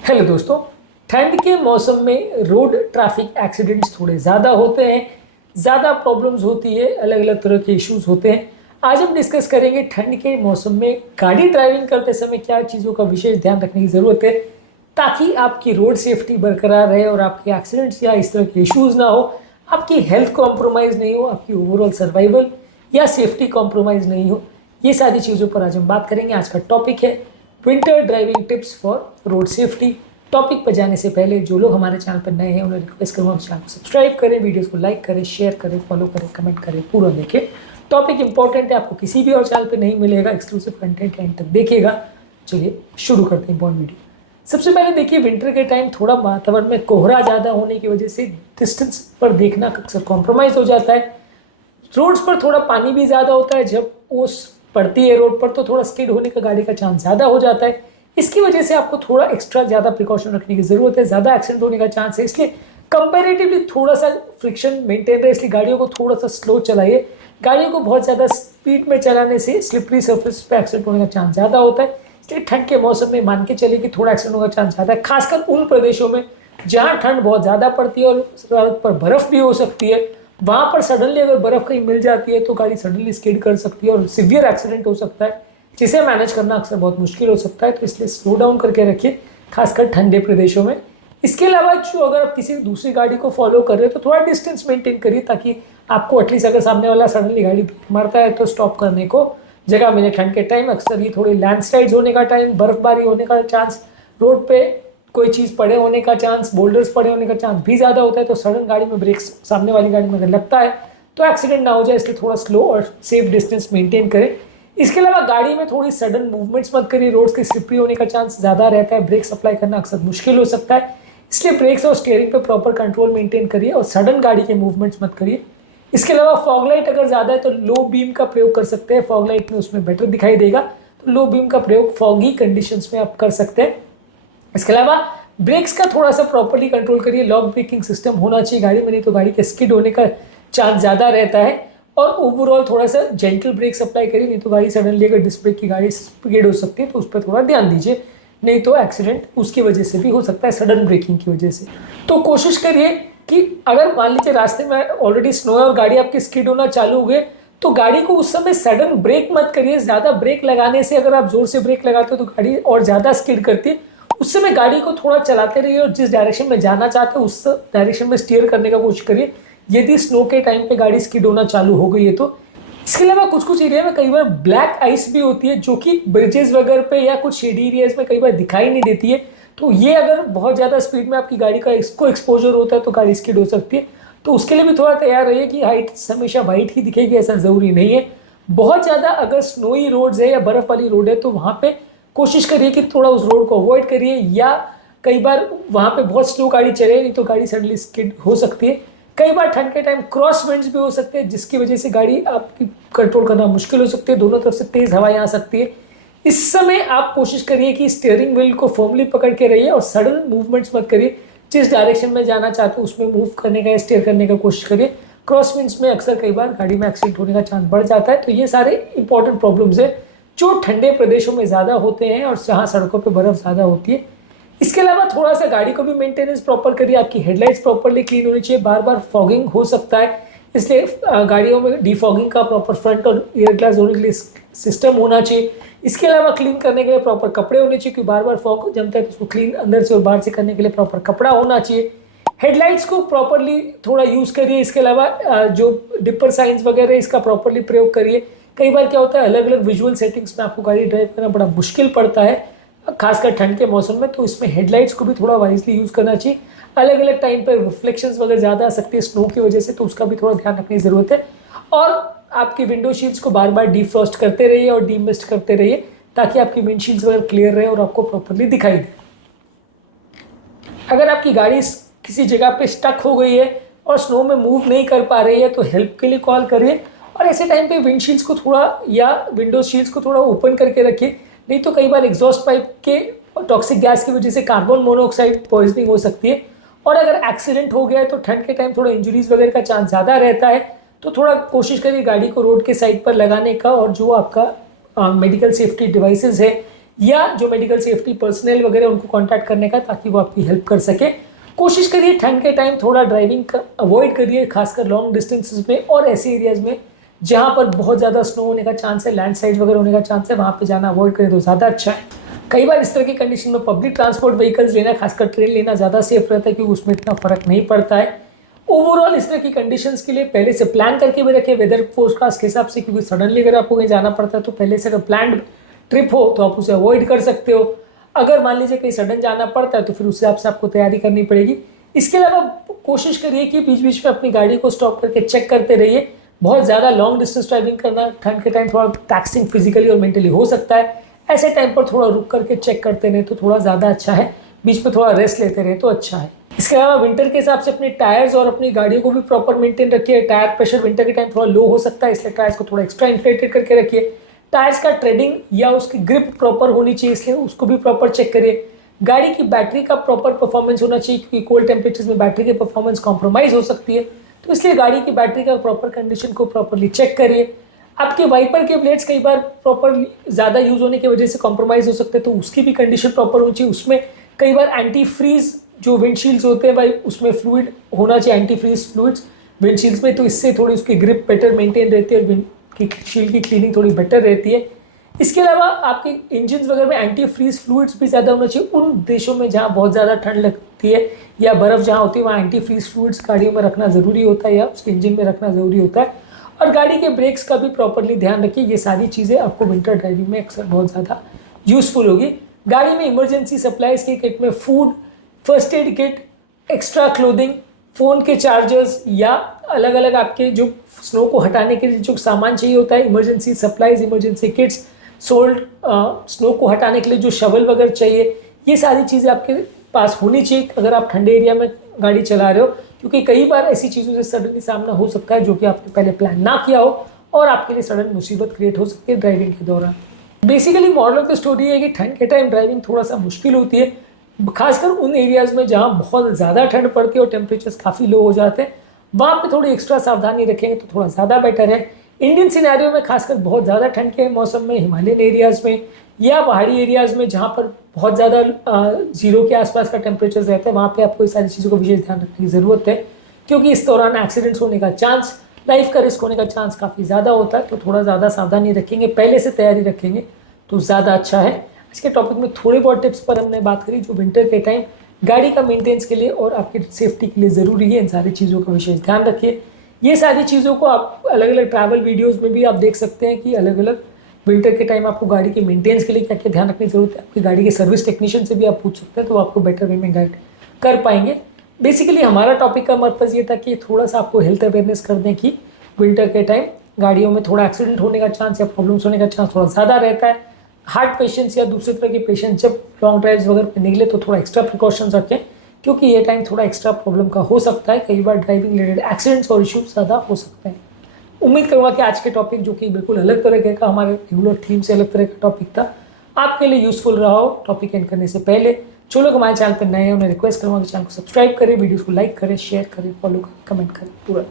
Hello दोस्तों। ठंड के मौसम में रोड ट्रैफिक एक्सीडेंट्स थोड़े ज़्यादा होते हैं, ज़्यादा प्रॉब्लम्स होती है, अलग अलग तरह के इश्यूज होते हैं। आज हम डिस्कस करेंगे ठंड के मौसम में गाड़ी ड्राइविंग करते समय क्या चीज़ों का विशेष ध्यान रखने की ज़रूरत है ताकि आपकी रोड सेफ्टी बरकरार रहे और आपके एक्सीडेंट्स या इस तरह के इश्यूज ना हो, आपकी हेल्थ कॉम्प्रोमाइज़ नहीं हो, आपकी ओवरऑल सर्वाइवल या सेफ्टी कॉम्प्रोमाइज़ नहीं हो। ये सारी चीज़ों पर आज हम बात करेंगे। आज का टॉपिक है winter driving tips for road safety. Topic पर जाने से पहले जो लोग हमारे चैनल पर नए हैं उन्हें रिक्वेस्ट करूँगा चैनल को सब्सक्राइब करें, वीडियोस को लाइक करें, शेयर करें, फॉलो करें, कमेंट करें, पूरा देखें। टॉपिक इंपॉर्टेंट है, आपको किसी भी और चैनल पर नहीं मिलेगा, एक्सक्लूसिव कंटेंट एंड तक देखिएगा। चलिए शुरू करते हैं इंपॉर्टेंट वीडियो। सबसे पहले देखिए, विंटर के टाइम थोड़ा वातावरण में कोहरा ज़्यादा होने की वजह से डिस्टेंस पर देखना अक्सर कॉम्प्रोमाइज़ हो जाता है। रोड्स पर थोड़ा पानी भी ज़्यादा होता है, जब ओस पड़ती है रोड पर तो थोड़ा स्किड होने का गाड़ी का चांस ज़्यादा हो जाता है। इसकी वजह से आपको थोड़ा एक्स्ट्रा ज़्यादा प्रिकॉशन रखने की ज़रूरत है, ज़्यादा एक्सीडेंट होने का चांस है। इसलिए कंपैरेटिवली थोड़ा सा फ्रिक्शन मेंटेन रहे, इसलिए गाड़ियों को थोड़ा सा स्लो चलाइए। गाड़ियों को बहुत ज़्यादा स्पीड में चलाने से स्लिपरी सर्फेस पे एक्सीडेंट होने का चांस ज़्यादा होता है। इसलिए ठंड के मौसम में मान के चलिए कि थोड़ा एक्सीडेंट होने का चांस ज़्यादा है, खासकर उन प्रदेशों में जहाँ ठंड बहुत ज़्यादा पड़ती है और सड़क पर बर्फ़ भी हो सकती है। वहाँ पर सडनली अगर बर्फ़ कहीं मिल जाती है तो गाड़ी सडनली स्किड कर सकती है और सीवियर एक्सीडेंट हो सकता है, जिसे मैनेज करना अक्सर बहुत मुश्किल हो सकता है। तो इसलिए स्लो डाउन करके रखिए, खासकर ठंडे प्रदेशों में। इसके अलावा जो अगर आप किसी दूसरी गाड़ी को फॉलो कर रहे हो तो थोड़ा डिस्टेंस मेंटेन करिए, ताकि आपको एटलीस्ट अगर सामने वाला सडनली गाड़ी मारता है तो स्टॉप करने को जगह मिले। ठंड के टाइम अक्सर ये थोड़ी लैंडस्लाइड्स होने का टाइम, बर्फबारी होने का चांस, रोड पे कोई चीज़ पड़े होने का चांस, बोल्डर्स पड़े होने का चांस भी ज़्यादा होता है। तो सडन गाड़ी में ब्रेक्स सामने वाली गाड़ी में अगर लगता है तो एक्सीडेंट ना हो जाए, इसलिए थोड़ा स्लो और सेफ डिस्टेंस मेंटेन करें। इसके अलावा गाड़ी में थोड़ी सडन मूवमेंट्स मत करिए, रोड्स के स्लिपरी होने का चांस ज़्यादा रहता है, ब्रेक अप्लाई करना अक्सर मुश्किल हो सकता है। इसलिए ब्रेक्स और स्टीयरिंग पे प्रॉपर कंट्रोल मेंटेन करिए और सडन गाड़ी के मूवमेंट्स मत करिए। इसके अलावा फॉग लाइट अगर ज़्यादा है तो लो बीम का प्रयोग कर सकते हैं, फॉग लाइट में उसमें बेटर दिखाई देगा, तो लो बीम का प्रयोग फॉगी कंडीशंस में आप कर सकते हैं। इसके अलावा ब्रेक्स का थोड़ा सा प्रॉपर्ली कंट्रोल करिए, लॉक ब्रेकिंग सिस्टम होना चाहिए गाड़ी में, नहीं तो गाड़ी के स्किड होने का चांस ज़्यादा रहता है। और ओवरऑल थोड़ा सा जेंटल ब्रेक्स अप्लाई करिए, नहीं तो गाड़ी सडनली अगर डिस्क ब्रेक की गाड़ी स्पीड हो सकती है तो उस पर थोड़ा ध्यान दीजिए, नहीं तो एक्सीडेंट उसकी वजह से भी हो सकता है, सडन ब्रेकिंग की वजह से। तो कोशिश करिए कि अगर मान लीजिए रास्ते में ऑलरेडी स्नो है और गाड़ी आपकी स्किड होना चालू हो गई तो गाड़ी को उस समय सडन ब्रेक मत करिए। ज़्यादा ब्रेक लगाने से अगर आप जोर से ब्रेक लगाते हो तो गाड़ी और ज़्यादा स्किड करती है। उस समय गाड़ी को थोड़ा चलाते रहिए और जिस डायरेक्शन में जाना चाहते हो उस डायरेक्शन में स्टीयर करने का कोशिश करिए, यदि स्नो के टाइम पे गाड़ी स्किड होना चालू हो गई है तो। इसके अलावा कुछ कुछ एरिया में कई बार ब्लैक आइस भी होती है, जो कि ब्रिजेस वगैरह पे या कुछ शेडी एरियाज में कई बार दिखाई नहीं देती है। तो ये अगर बहुत ज़्यादा स्पीड में आपकी गाड़ी का इसको एक्सपोजर होता है तो गाड़ी स्किड हो सकती है। तो उसके लिए भी थोड़ा तैयार रहिए कि हाइट हमेशा वाइट ही दिखेगी, ऐसा ज़रूरी नहीं है। बहुत ज़्यादा अगर स्नोई रोड्स है या बर्फ़ वाली रोड है तो वहाँ पे कोशिश करिए कि थोड़ा उस रोड को अवॉइड करिए, या कई बार वहाँ पे बहुत स्लो गाड़ी चले, नहीं तो गाड़ी सडनली स्किड हो सकती है। कई बार ठंड के टाइम क्रॉस विंड्स भी हो सकते हैं, जिसकी वजह से गाड़ी आपकी कंट्रोल करना मुश्किल हो सकती है, दोनों तरफ से तेज़ हवाएं आ सकती है। इस समय आप कोशिश करिए कि स्टीयरिंग व्हील को फर्मली पकड़ के रहिए और सडन मूवमेंट्स मत करिए। जिस डायरेक्शन में जाना चाहते हो उसमें मूव करने का या स्टीयर करने का कोशिश करिए। क्रॉस विंड्स में अक्सर कई बार गाड़ी में एक्सीडेंट होने का चांस बढ़ जाता है। तो ये सारे इंपॉर्टेंट प्रॉब्लम्स है जो ठंडे प्रदेशों में ज़्यादा होते हैं और जहाँ सड़कों पर बर्फ़ ज़्यादा होती है। इसके अलावा थोड़ा सा गाड़ी को भी मेंटेनेंस प्रॉपर करिए, आपकी हेडलाइट्स प्रॉपरली क्लीन होनी चाहिए, बार बार फॉगिंग हो सकता है, इसलिए गाड़ियों में डीफॉगिंग का प्रॉपर फ्रंट और एयर ग्लास होने के लिए सिस्टम होना चाहिए। इसके अलावा क्लीन करने के लिए प्रॉपर कपड़े होने चाहिए, क्योंकि बार बार फॉग जमता है तो उसको क्लीन अंदर से और बाहर से करने के लिए प्रॉपर कपड़ा होना चाहिए। हेडलाइट्स को प्रॉपरली थोड़ा यूज़ करिए। इसके अलावा जो डिपर साइंस वगैरह इसका प्रॉपरली प्रयोग करिए। कई बार क्या होता है, अलग अलग विजुअल सेटिंग्स में आपको गाड़ी ड्राइव करना बड़ा मुश्किल पड़ता है, खासकर ठंड के मौसम में, तो इसमें हेडलाइट्स को भी थोड़ा वाइजली यूज़ करना चाहिए। अलग अलग टाइम पर रिफ्लेक्शंस वगैरह ज़्यादा आ सकती है स्नो की वजह से, तो उसका भी थोड़ा ध्यान रखने की ज़रूरत है। और आपकी विंडो शील्ड्स को बार बार डीफ्रॉस्ट करते रहिए और डीमिस्ट करते रहिए, ताकि आपकी विंडशील्ड्स वगैरह क्लियर रहे और आपको प्रॉपरली दिखाई दे। अगर आपकी गाड़ी किसी जगह पे स्टक हो गई है और स्नो में मूव नहीं कर पा रही है तो हेल्प के लिए कॉल करिए। और ऐसे टाइम पे विंडशील्ड्स को थोड़ा या विंडो शील्ड्स को थोड़ा ओपन करके रखिए, नहीं तो कई बार एग्जॉस्ट पाइप के टॉक्सिक गैस की वजह से कार्बन मोनोऑक्साइड पॉइजनिंग हो सकती है। और अगर एक्सीडेंट हो गया है तो ठंड के टाइम थोड़ा इंजरीज वगैरह का चांस ज़्यादा रहता है, तो थोड़ा कोशिश करिए गाड़ी को रोड के साइड पर लगाने का, और जो आपका मेडिकल सेफ्टी डिवाइसेस है या जो मेडिकल सेफ्टी पर्सनल वगैरह उनको कांटेक्ट करने का, ताकि वो आपकी हेल्प कर सके। कोशिश करिए ठंड के टाइम थोड़ा ड्राइविंग अवॉइड करिए, खासकर लॉन्ग डिस्टेंसेस में और ऐसे एरियाज में जहाँ पर बहुत ज़्यादा स्नो होने का चांस है, लैंडस्लाइड वगैरह होने का चांस है, वहाँ पे जाना अवॉइड करें तो ज़्यादा अच्छा है। कई बार इस तरह की कंडीशन में पब्लिक ट्रांसपोर्ट व्हीकल्स लेना, खासकर ट्रेन लेना ज़्यादा सेफ रहता है, क्योंकि उसमें इतना फर्क नहीं पड़ता है। ओवरऑल इस तरह की कंडीशंस के लिए पहले से प्लान करके भी रखें वेदर फोरकास्ट के हिसाब से, क्योंकि सडनली अगर आपको कहीं जाना पड़ता है तो पहले से अगर प्लान ट्रिप हो तो आप उसे अवॉइड कर सकते हो। अगर मान लीजिए कहीं सडन जाना पड़ता है तो फिर उस हिसाब से आपको तैयारी करनी पड़ेगी। इसके अलावा कोशिश करिए कि बीच बीच में अपनी गाड़ी को स्टॉप करके चेक करते रहिए। बहुत ज़्यादा लॉन्ग डिस्टेंस ड्राइविंग करना ठंड के टाइम थोड़ा टैक्सिंग फिजिकली और मेंटली हो सकता है। ऐसे टाइम पर थोड़ा रुक करके चेक करते रहे तो थोड़ा ज़्यादा अच्छा है, बीच में थोड़ा रेस्ट लेते रहे तो अच्छा है। इसके अलावा विंटर के हिसाब से अपने टायर्स और अपनी गाड़ियों को भी प्रॉपर मेंटेन रखिए। टायर प्रेशर विंटर के टाइम थोड़ा लो हो सकता है, इसलिए टायर्स को थोड़ा एक्स्ट्रा इन्फ्लेटेड करके रखिए। टायर्स का ट्रेडिंग या उसकी ग्रिप प्रॉपर होनी चाहिए, इसलिए उसको भी प्रॉपर चेक करिए। गाड़ी की बैटरी का प्रॉपर परफॉर्मेंस होना चाहिए, क्योंकि कोल्ड टेम्परेचर्स में बैटरी की परफॉर्मेंस कॉम्प्रोमाइज़ हो सकती है, तो इसलिए गाड़ी की बैटरी का प्रॉपर कंडीशन को प्रॉपरली चेक करिए। आपके वाइपर के ब्लेड्स कई बार प्रॉपर ज़्यादा यूज़ होने की वजह से कॉम्प्रोमाइज़ हो सकते हैं, तो उसकी भी कंडीशन प्रॉपर होनी चाहिए। उसमें कई बार एंटी फ्रीज जो विंडशील्ड्स होते हैं भाई, उसमें फ्लूइड होना चाहिए, एंटी फ्रीज फ्लूइड्स विंडशील्ड्स में, तो इससे थोड़ी उसकी ग्रिप बेटर मेंटेन रहती है और विंड की शील्ड की क्लीनिंग थोड़ी बेटर रहती है। इसके अलावा आपके इंजन वगैरह में एंटी फ्रीज फ्लूइड्स भी ज़्यादा होना चाहिए। उन देशों में जहाँ बहुत ज़्यादा ठंड लगती है या बर्फ़ जहाँ होती है, वहाँ एंटी फ्रीज फ्लूइड्स गाड़ियों में रखना ज़रूरी होता है या उसके इंजन में रखना ज़रूरी होता है। और गाड़ी के ब्रेक्स का भी प्रॉपरली ध्यान रखिए। ये सारी चीज़ें आपको विंटर ड्राइविंग में अक्सर बहुत ज़्यादा यूज़फुल होगी। गाड़ी में इमरजेंसी सप्लाईज की किट में food, first aid kit, extra clothing, phone के चार्जर्स या अलग अलग आपके जो स्नो को हटाने के लिए जो सामान चाहिए होता है, emergency supplies, emergency kits, solid snow को हटाने के लिए जो शवल वगैरह चाहिए, ये सारी चीज़ें आपके पास होनी चाहिए अगर आप ठंडे एरिया में गाड़ी चला रहे हो, क्योंकि कई बार ऐसी चीज़ों से सडनली सामना हो सकता है जो कि आपने पहले प्लान ना किया हो और आपके लिए सडन मुसीबत क्रिएट हो सकती है ड्राइविंग के दौरान। Basically moral of the story है कि ठंड के टाइम ड्राइविंग थोड़ा सा मुश्किल होती है, खासकर उन एरियाज़ में जहाँ बहुत ज़्यादा ठंड पड़ती है और टेम्परेचर्स काफ़ी लो हो जाते हैं, वहाँ पे थोड़ी एक्स्ट्रा सावधानी रखेंगे तो थोड़ा ज़्यादा बेटर है। इंडियन सिनेरियो में खासकर बहुत ज़्यादा ठंड के मौसम में हिमालयन एरियाज़ में या पहाड़ी एरियाज़ में जहाँ पर बहुत ज़्यादा जीरो के आसपास का टेम्परेचर रहता है, वहाँ पे आपको इस सारी चीज़ों को विशेष ध्यान रखने की ज़रूरत है, क्योंकि इस दौरान एक्सीडेंट्स होने का चांस, लाइफ का रिस्क होने का चांस काफ़ी ज़्यादा होता है। तो थोड़ा ज़्यादा सावधानी रखेंगे, पहले से तैयारी रखेंगे तो ज़्यादा अच्छा है। आज के टॉपिक में थोड़े बहुत टिप्स पर हमने बात करी जो विंटर के टाइम गाड़ी का मेंटेनेंस के लिए और आपकी सेफ्टी के लिए ज़रूरी है। इन सारी चीज़ों का विशेष ध्यान रखिए। ये सारी चीज़ों को आप अलग अलग ट्रैवल वीडियोस में भी आप देख सकते हैं कि अलग अलग विंटर के टाइम आपको गाड़ी के मेंटेनेंस के लिए क्या क्या ध्यान रखने की ज़रूरत है। आपकी गाड़ी के सर्विस टेक्नीशियन से भी आप पूछ सकते हैं, तो आपको बेटर वे में गाइड कर पाएंगे। बेसिकली हमारा टॉपिक का मकसद ये था कि थोड़ा सा आपको हेल्थ अवेयरनेस कर दें कि विंटर के टाइम गाड़ियों में थोड़ा एक्सीडेंट होने का चांस या प्रॉब्लम्स होने का चांस थोड़ा ज़्यादा रहता है। हार्ट पेशेंट्स या दूसरे तरह के पेशेंट जब लॉन्ग ड्राइव्स वगैरह पे निकले तो थोड़ा एक्स्ट्रा प्रिकॉशंस रखें, क्योंकि ये टाइम थोड़ा एक्स्ट्रा प्रॉब्लम का हो सकता है। कई बार ड्राइविंग रिलेटेड एक्सीडेंट्स और इश्यूज ज़्यादा हो सकते हैं। उम्मीद करूँगा कि आज के टॉपिक जो कि बिल्कुल अलग तरह का, हमारे रेगुलर थीम से अलग तरह का टॉपिक था, आपके लिए यूजफुल रहा हो। टॉपिक एंड करने से पहले जो लोग हमारे चैनल पर नए हैं उन्हें रिक्वेस्ट करूँगा कि चैनल को सब्सक्राइब करें, वीडियोज़ को लाइक करें, शेयर करें, फॉलो करें, कमेंट करें पूरा।